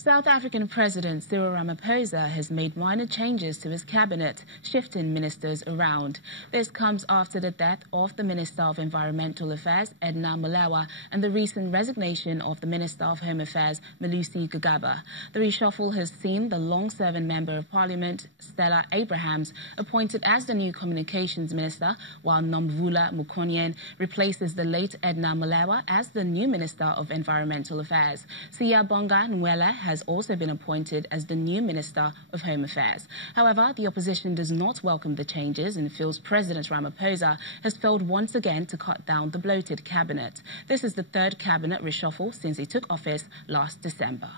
South African President Cyril Ramaphosa has made minor changes to his cabinet, shifting ministers around. This comes after the death of the Minister of Environmental Affairs, Edna Molewa, and the recent resignation of the Minister of Home Affairs, Malusi Gigaba. The reshuffle has seen the long-serving Member of Parliament, Stella Abrahams, appointed as the new Communications Minister, while Nomvula Mukonyen replaces the late Edna Molewa as the new Minister of Environmental Affairs. Siyabonga Nwele has also been appointed as the new Minister of Home Affairs. However, the opposition does not welcome the changes and feels President Ramaphosa has failed once again to cut down the bloated cabinet. This is the third cabinet reshuffle since he took office last December.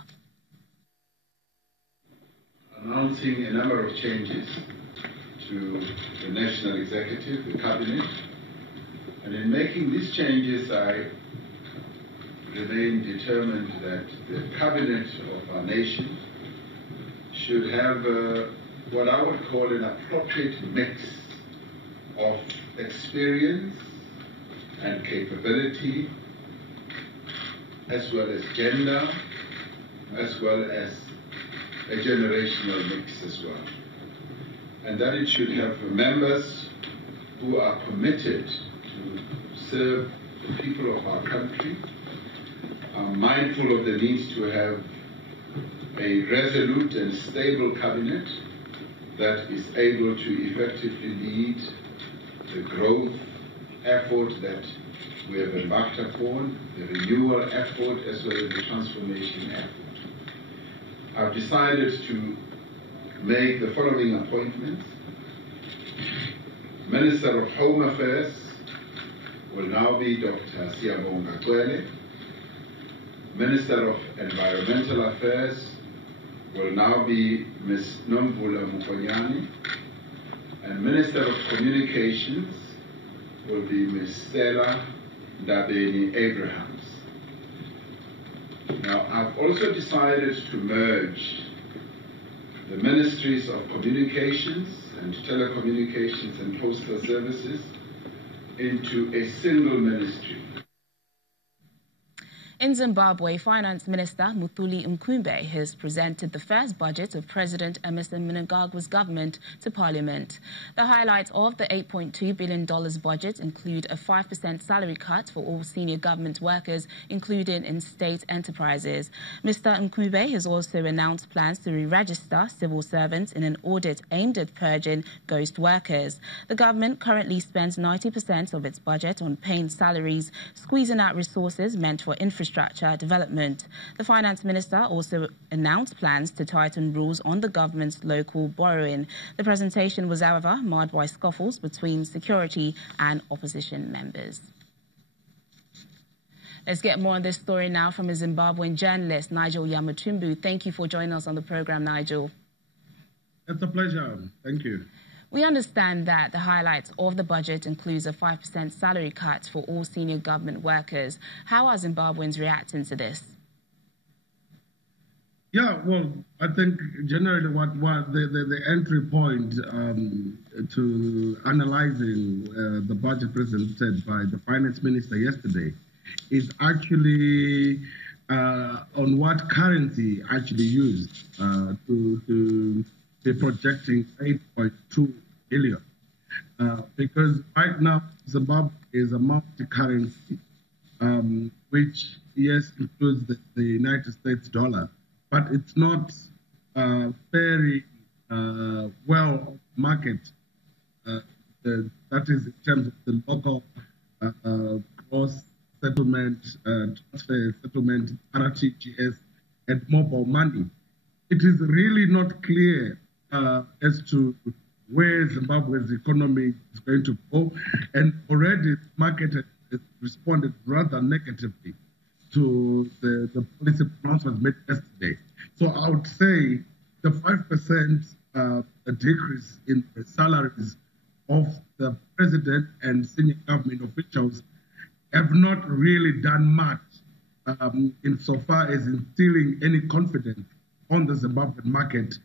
Announcing a number of changes to the National Executive, the Cabinet, and in making these changes I remain determined that the Cabinet of our nation should have what I would call an appropriate mix of experience and capability, as well as gender, as well as a generational mix as well. And that it should have members who are committed to serve the people of our country, are mindful of the need to have a resolute and stable cabinet that is able to effectively lead the growth effort that we have embarked upon, the renewal effort, as well as the transformation effort. I've decided to make the following appointments. Minister of Home Affairs will now be Dr. Siyabonga Nwele. Minister of Environmental Affairs will now be Ms. Nomvula Mukonyen, and Minister of Communications will be Ms. Stella Abrahams. Now, I've also decided to merge the Ministries of Communications and Telecommunications and Postal Services into a single ministry. In Zimbabwe, Finance Minister Mutuli Nkumbe has presented the first budget of President Emmerson Mnangagwa's government to Parliament. The highlights of the $8.2 billion budget include a 5% salary cut for all senior government workers, including in state enterprises. Mr. Nkumbe has also announced plans to re-register civil servants in an audit aimed at purging ghost workers. The government currently spends 90% of its budget on paying salaries, squeezing out resources meant for infrastructure development. The finance minister also announced plans to tighten rules on the government's local borrowing. The presentation was, however, marred by scuffles between security and opposition members. Let's get more on this story now from a Zimbabwean journalist, Nigel Yamatumbu. Thank you for joining us on the program, Nigel. It's a pleasure. Thank you. We understand that the highlights of the budget includes a 5% salary cut for all senior government workers. How are Zimbabweans reacting to this? Yeah, well, I think generally what the entry point to analyzing the budget presented by the finance minister yesterday is actually on what currency actually used to be projecting 8.2 billion. Because right now Zimbabwe is a multi-currency, which yes includes the United States dollar, but it's not very well market. That is in terms of the local gross settlement, transfer settlement, RTGS, and mobile money. It is really not clear as to where Zimbabwe's economy is going to go, and already the market has responded rather negatively to the policy pronouncements made yesterday. So I would say the 5% decrease in the salaries of the president and senior government officials have not really done much insofar as instilling any confidence on the Zimbabwean market,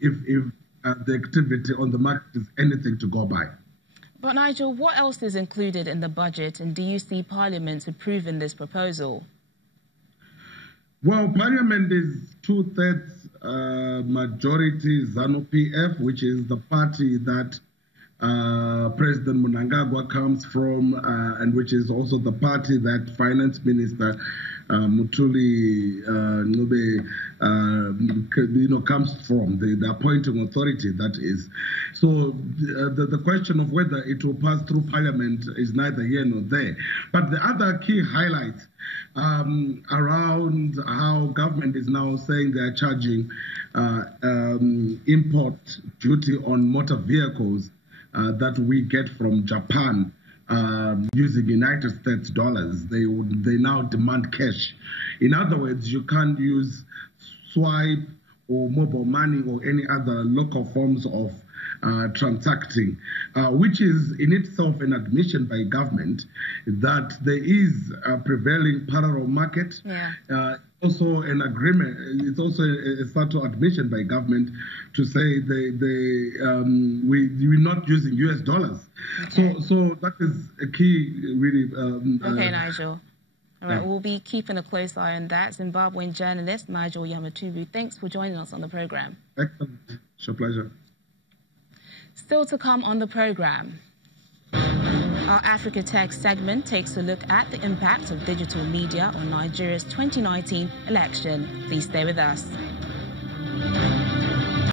if the activity on the market is anything to go by. But Nigel, what else is included in the budget, and do you see Parliament approving this proposal? Well, Parliament is 2/3 majority ZANU-PF, which is the party that President Mnangagwa comes from, and which is also the party that Finance Minister Mutuli Ncube comes from, the appointing authority, that is. So the question of whether it will pass through Parliament is neither here nor there. But the other key highlight around how government is now saying they are charging import duty on motor vehicles that we get from Japan using United States dollars. They now demand cash. In other words, you can't use swipe or mobile money or any other local forms of transacting, which is in itself an admission by government that there is a prevailing parallel market. Yeah. Also an agreement. It's also a sort of admission by government to say we're not using US dollars. Okay. So that is a key, really. Okay, Nigel. All right, we'll be keeping a close eye on that. Zimbabwean journalist Nigel Yamatubu, thanks for joining us on the program. Excellent. It's a pleasure. Still to come on the program. Our Africa Tech segment takes a look at the impact of digital media on Nigeria's 2019 election. Please stay with us.